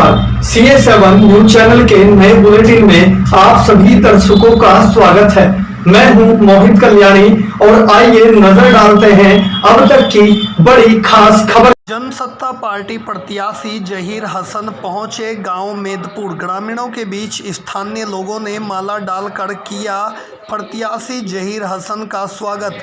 नमस्कार, CA7 news channel के नए बुलेटिन में आप सभी दर्शकों का स्वागत है। मैं हूं मोहित कल्याणी और आइए नजर डालते हैं अब तक की बड़ी खास खबर। जनसत्ता पार्टी प्रत्याशी जहीर हसन पहुंचे गांव मेदपुर। ग्रामीणों के बीच स्थानीय लोगों ने माला डालकर किया प्रत्याशी जहीर हसन का स्वागत।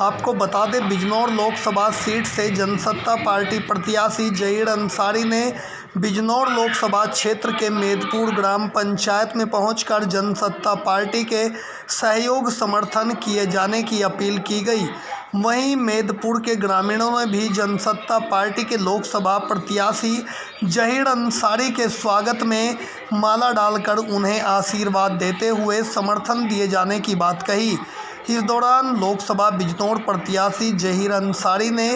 आपको बता दें, बिजनौर लोकसभा सीट से जनसत्ता पार्टी प्रत्याशी जहीर अंसारी ने बिजनौर लोकसभा क्षेत्र के मेदपुर ग्राम पंचायत में पहुंचकर जनसत्ता पार्टी के सहयोग समर्थन किए जाने की अपील की गई। वहीं मेदपुर के ग्रामीणों ने भी जनसत्ता पार्टी के लोकसभा प्रत्याशी जहीर अंसारी के स्वागत में माला डालकर उन्हें आशीर्वाद देते हुए समर्थन दिए जाने की बात कही। इस दौरान लोकसभा बिजनौर प्रत्याशी जहीर अंसारी ने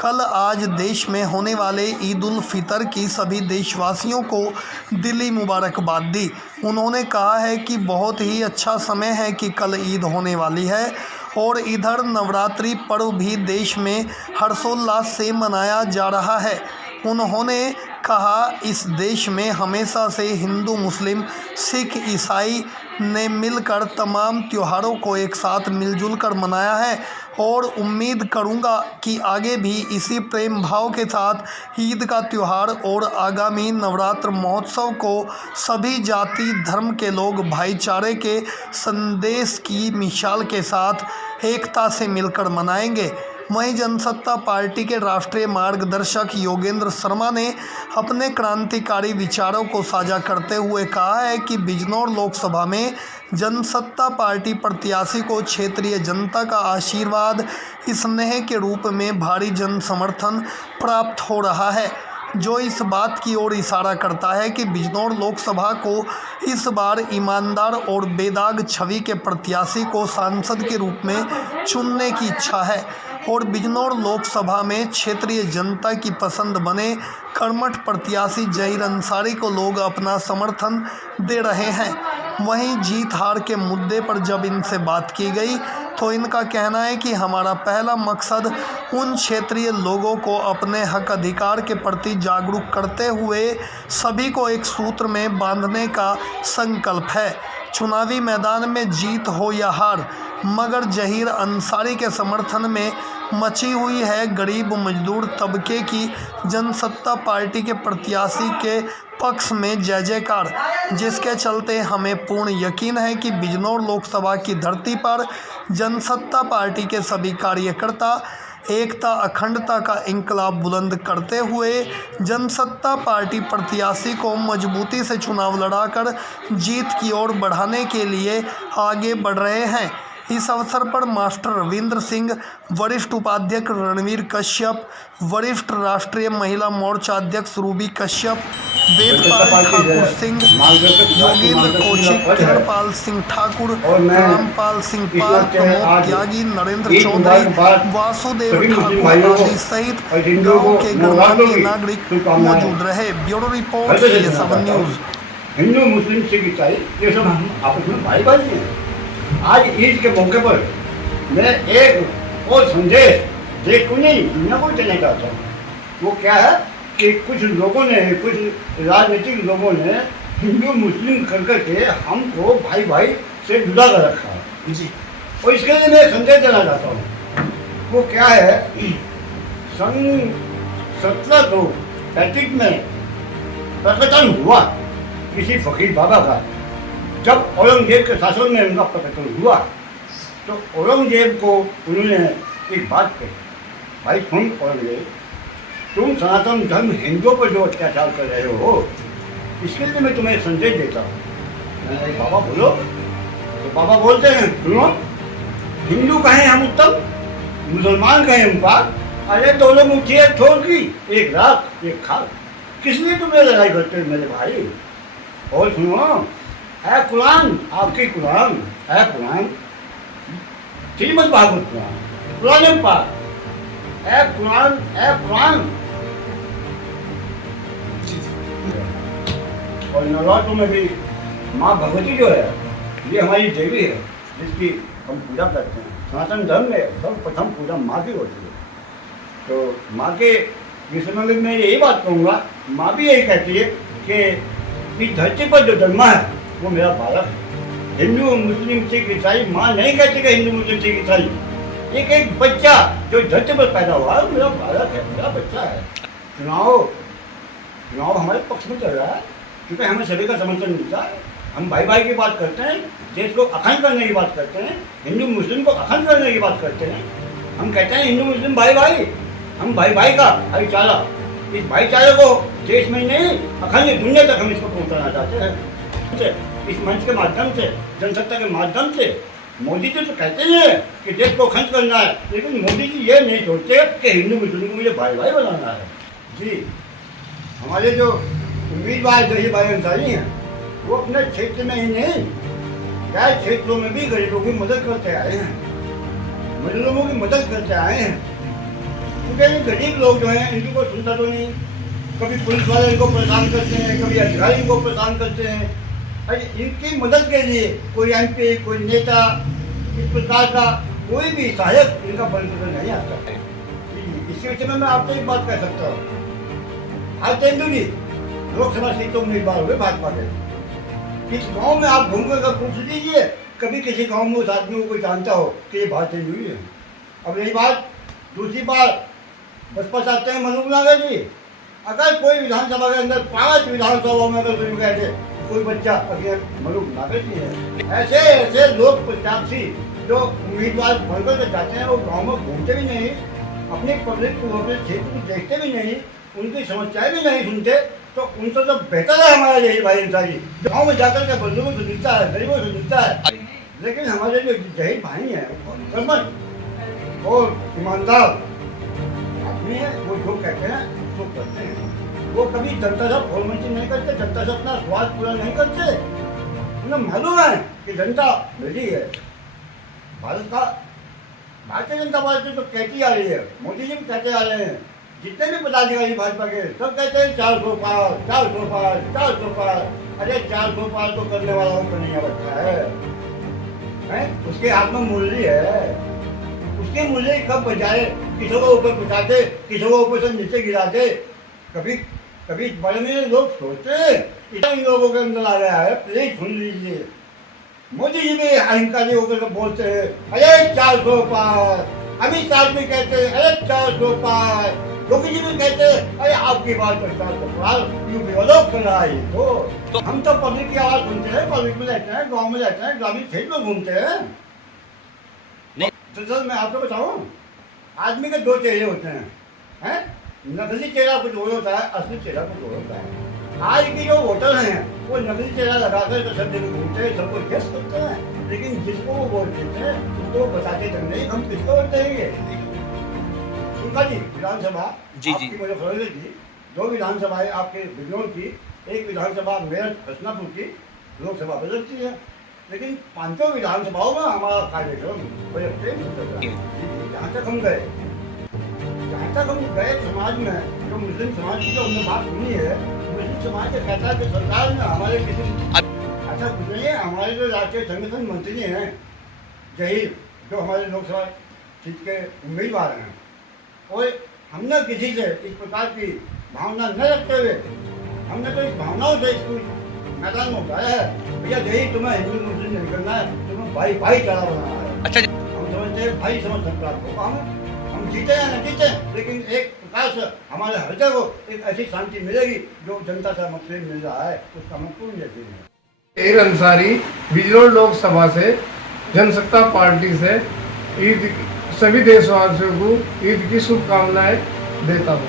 कल आज देश में होने वाले ईद उल फितर की सभी देशवासियों को दिली मुबारकबाद दी। उन्होंने कहा है कि बहुत ही अच्छा समय है कि कल ईद होने वाली है और इधर नवरात्रि पर्व भी देश में हर्षोल्लास से मनाया जा रहा है। उन्होंने कहा, इस देश में हमेशा से हिंदू, मुस्लिम, सिख, ईसाई ने मिलकर तमाम त्योहारों को एक साथ मिलजुल कर मनाया है और उम्मीद करूंगा कि आगे भी इसी प्रेम भाव के साथ ईद का त्यौहार और आगामी नवरात्र महोत्सव को सभी जाति धर्म के लोग भाईचारे के संदेश की मिसाल के साथ एकता से मिलकर मनाएंगे। वहीं जनसत्ता पार्टी के राष्ट्रीय मार्गदर्शक योगेंद्र शर्मा ने अपने क्रांतिकारी विचारों को साझा करते हुए कहा है कि बिजनौर लोकसभा में जनसत्ता पार्टी प्रत्याशी को क्षेत्रीय जनता का आशीर्वाद स्नेह के रूप में भारी जन समर्थन प्राप्त हो रहा है, जो इस बात की ओर इशारा करता है कि बिजनौर लोकसभा को इस बार ईमानदार और बेदाग छवि के प्रत्याशी को सांसद के रूप में चुनने की इच्छा है और बिजनौर लोकसभा में क्षेत्रीय जनता की पसंद बने कर्मठ प्रत्याशी जहीर अंसारी को लोग अपना समर्थन दे रहे हैं। वहीं जीत हार के मुद्दे पर जब इनसे बात की गई तो इनका कहना है कि हमारा पहला मकसद उन क्षेत्रीय लोगों को अपने हक अधिकार के प्रति जागरूक करते हुए सभी को एक सूत्र में बांधने का संकल्प है। चुनावी मैदान में जीत हो या हार, मगर जहीर अंसारी के समर्थन में मची हुई है गरीब मजदूर तबके की जनसत्ता पार्टी के प्रत्याशी के पक्ष में जय जयकार, जिसके चलते हमें पूर्ण यकीन है कि बिजनौर लोकसभा की धरती पर जनसत्ता पार्टी के सभी कार्यकर्ता एकता अखंडता का इंकलाब बुलंद करते हुए जनसत्ता पार्टी प्रत्याशी को मजबूती से चुनाव लड़ाकर जीत की ओर बढ़ाने के लिए आगे बढ़ रहे हैं। इस अवसर पर मास्टर रविंद्र सिंह, वरिष्ठ उपाध्यक्ष रणवीर कश्यप, वरिष्ठ राष्ट्रीय महिला मोर्चा अध्यक्ष रूबी कश्यप, वेदपाल ठाकुर सिंह, योगेंद्र कौशिक, किरणपाल सिंह ठाकुर, रामपाल सिंह पाल, प्रमोद त्यागी, नरेंद्र चौधरी, वासुदेव ठाकुर आदि सहित गाँव के गणमान्य नागरिक मौजूद रहे। Bureau report, CA7 news. हिंदू, मुस्लिम, सिख, ईसाई ये सब आपस में भाई भाई हैं। आज ईद के मौके पर मैं एक और संदेश देश को नहीं दुनिया को देना चाहता हूँ। वो क्या है कि कुछ लोगों ने, कुछ राजनीतिक लोगों ने हिंदू मुस्लिम कर करके हमको भाई भाई से जुदा कर रखा है जी। और इसके लिए मैं संदेश देना चाहता हूँ। वो क्या है, सन 1735 में प्रकटन हुआ किसी फकीर बाबा का। जब औरंगजेब के शासन में उनका प्रकटन हुआ तो औरंगजेब को उन्होंने एक बात कही, भाई सुन औरंगजेब, तुम सनातन धर्म हिंदुओं पर जो अत्याचार कर रहे हो, इसके लिए मैं तुम्हें संदेश देता हूँ। मैंने बाबा बोलो, तो बाबा बोलते हैं, सुनो, हिंदू कहें हम उत्तम, मुसलमान कहें हम पाक, अरे दोनों मुठिया छोड़ की एक रात एक खाक, किस लिए तुम्हें लड़ाई करते हो मेरे भाई। और सुनो, है कुरान, आपकी कुरान है, कुरान श्रीमद् भागवत कुरान, कुरान पाक है, कुरान है, कुरान। और नवरात्रों में भी माँ भगवती जो है ये हमारी देवी है, जिसकी हम पूजा करते हैं। सनातन धर्म में सर्वप्रथम पूजा माँ की होती है। तो माँ के विषय में मैं यही बात कहूँगा, माँ भी यही कहती है कि इस धरती पर जो जन्मा है वो मेरा बालक है। हिंदू मुस्लिम सिख ईसाई माँ नहीं कहते कि हिंदू मुस्लिम सिख ईसाई, एक बच्चा जो धरती पर पैदा हुआ है मेरा बालक है, मेरा बच्चा है। चुनाव हमारे पक्ष में चल रहा है क्योंकि हमें सभी का समर्थन मिलता है। हम भाई भाई की बात करते हैं, देश को अखंड करने की बात करते हैं, हिंदू मुस्लिम को अखंड करने की बात करते हैं। हम कहते हैं हिंदू मुस्लिम भाई भाई, हम भाई भाई का भाईचारा, इस भाईचारे को देश में नहीं अखंड दुनिया तक हम इसको पहुँचाना चाहते हैं। इस मंच के माध्यम से, जनसत्ता के माध्यम से मोदी जी तो कहते हैं कि देश को अखंड करना है, लेकिन मोदी जी ये नहीं सोचते कि हिंदू मुस्लिम को मुझे भाई भाई बनाना है। जी हमारे जो उम्मीदवार जहीर भाई अंसारी हैं वो अपने क्षेत्र में ही नहीं कई क्षेत्रों में भी गरीबों की मदद करते आए हैं, मजलूमों की मदद करते आए हैं। क्योंकि ये गरीब लोग जो हैं इनको कोई सुनता तो नहीं, कभी पुलिस वाले इनको परेशान करते हैं, कभी अधिकारी इनको परेशान करते हैं। अरे इनकी मदद के लिए कोई MP, कोई नेता, इस प्रकार का कोई भी सहायक इनका बनकर नहीं आता। इसके विषय में मैं आपसे एक बात कह सकता हूँ। आज तेंदु जी लोकसभा सीटों में उम्मीदवार हुए भाजपा के। इस गांव में आप घूमकर कर पूछ लीजिए, कभी किसी गांव में उस आदमी को कोई जानता हो कि ये भारत तेंदु है। अब यही बात दूसरी बात बसपा से आते हैं मनोज नागर जी। अगर कोई विधानसभा के अंदर 5 विधानसभाओं में अगर कोई कहते कोई बच्चा अगर मनोज नागर जी है, ऐसे ऐसे लोग प्रत्याशी जो उम्मीदवार बनकर के जाते हैं वो गाँव में घूमते भी नहीं, अपनी पब्लिक को अपने क्षेत्र को देखते भी नहीं, उनकी समस्याएं भी नहीं सुनते, तो उनसे तो बेहतर है हमारा यही भाई अंसारी गाँव में जाकर के बंधुओं से मिलता है, गरीबों से मिलता है। लेकिन हमारे जो जहीर भाई हैं कर्मठ और ईमानदार आदमी है, वो जो कहते हैं उसको करते हैं। वो कभी जनता से फॉर्मेलिटी नहीं करते, जनता से अपना स्वार्थ पूरा नहीं करते। उन्हें मालूम है कि जनता मिली है। भारतीय जनता पार्टी तो कहती आ रही है, मोदी जी भी कहते आ रहे हैं, जितने भी पदाधिकारी भाजपा के सब कहते हैं 400 पार, 400 पार, 400 पार। अरे 400 पार तो करने वाला वो कन्हैया बच्चा है, उसके हाथ में मुरली है, उसके मुरली कब बजाए, किसी को ऊपर पहुँचाते, किसी को ऊपर से नीचे गिराते। कभी बड़े में लोग सोचते इन लोगों के अंदर आ गया है। प्लीज सुन लीजिए, मोदी जी भी अहंकारी होकर बोलते हैं अरे 400 पार, अमित शाह भी कहते हैं अरे 400 पार, योगी जी भी कहते हैं अरे आपकी बात पर 400 पार, यूपी वालों कर रहा है। तो हम तो पब्लिक की आवाज सुनते हैं, पब्लिक में रहते हैं, गाँव में रहते हैं, ग्रामीण क्षेत्र में घूमते हैं। तो सर मैं आपको बताऊं, आदमी के 2 चेहरे होते हैं, नकली चेहरा कुछ और होता है, असली चेहरा कुछ और होता है। आज की जो वोटर हैं वो नकली चेहरा लगाकर तो सब जगह घूमते हैं, सबको गेस करते हैं, लेकिन जिसको वो वोट देते हैं उसको बताते तक नहीं हम किसको वोट देंगे। उनका जी विधानसभा आपकी मुजफ्फरनगर की, 2 विधानसभाएं आपके बिजनौर की, 1 विधानसभा मेरठ हसनापुर की लोकसभा बदलती है, लेकिन 5 विधानसभाओं में हमारा कार्यक्रम बड़े प्रेम से चल रहा है। जहाँ तक हम गए समाज में, जो मुस्लिम समाज की जो हमने बात सुनी है, मुस्लिम समाज के कहता है कि सरकार ने हमारे किसी अच्छा कुछ नहीं है। हमारे जो राष्ट्रीय संगठन मंत्री हैं जहीर, जो हमारे लोकसभा सीट के उम्मीदवार हैं, और हमने किसी से इस प्रकार की भावना न रखते हुए हमने तो इस भावनाओं से इसको मैदान में उठाया है। भैया जहीर तुम्हें हिंदू मुस्लिम नहीं करना है, तुम्हें भाईचारा बनाना है। अच्छा हम समझते हैं भाई समझ संक्रांत को हम जीते या न जीते, लेकिन एक प्रकार से हमारे हृदय को एक ऐसी शांति मिलेगी जो जनता से हमें प्रेम मिल रहा है, उसका हम पूर्ण यकीन है। जहीर अंसारी बिजनौर लोकसभा से जनसत्ता पार्टी से ईद सभी देशवासियों को ईद की शुभकामनाएं देता हूँ।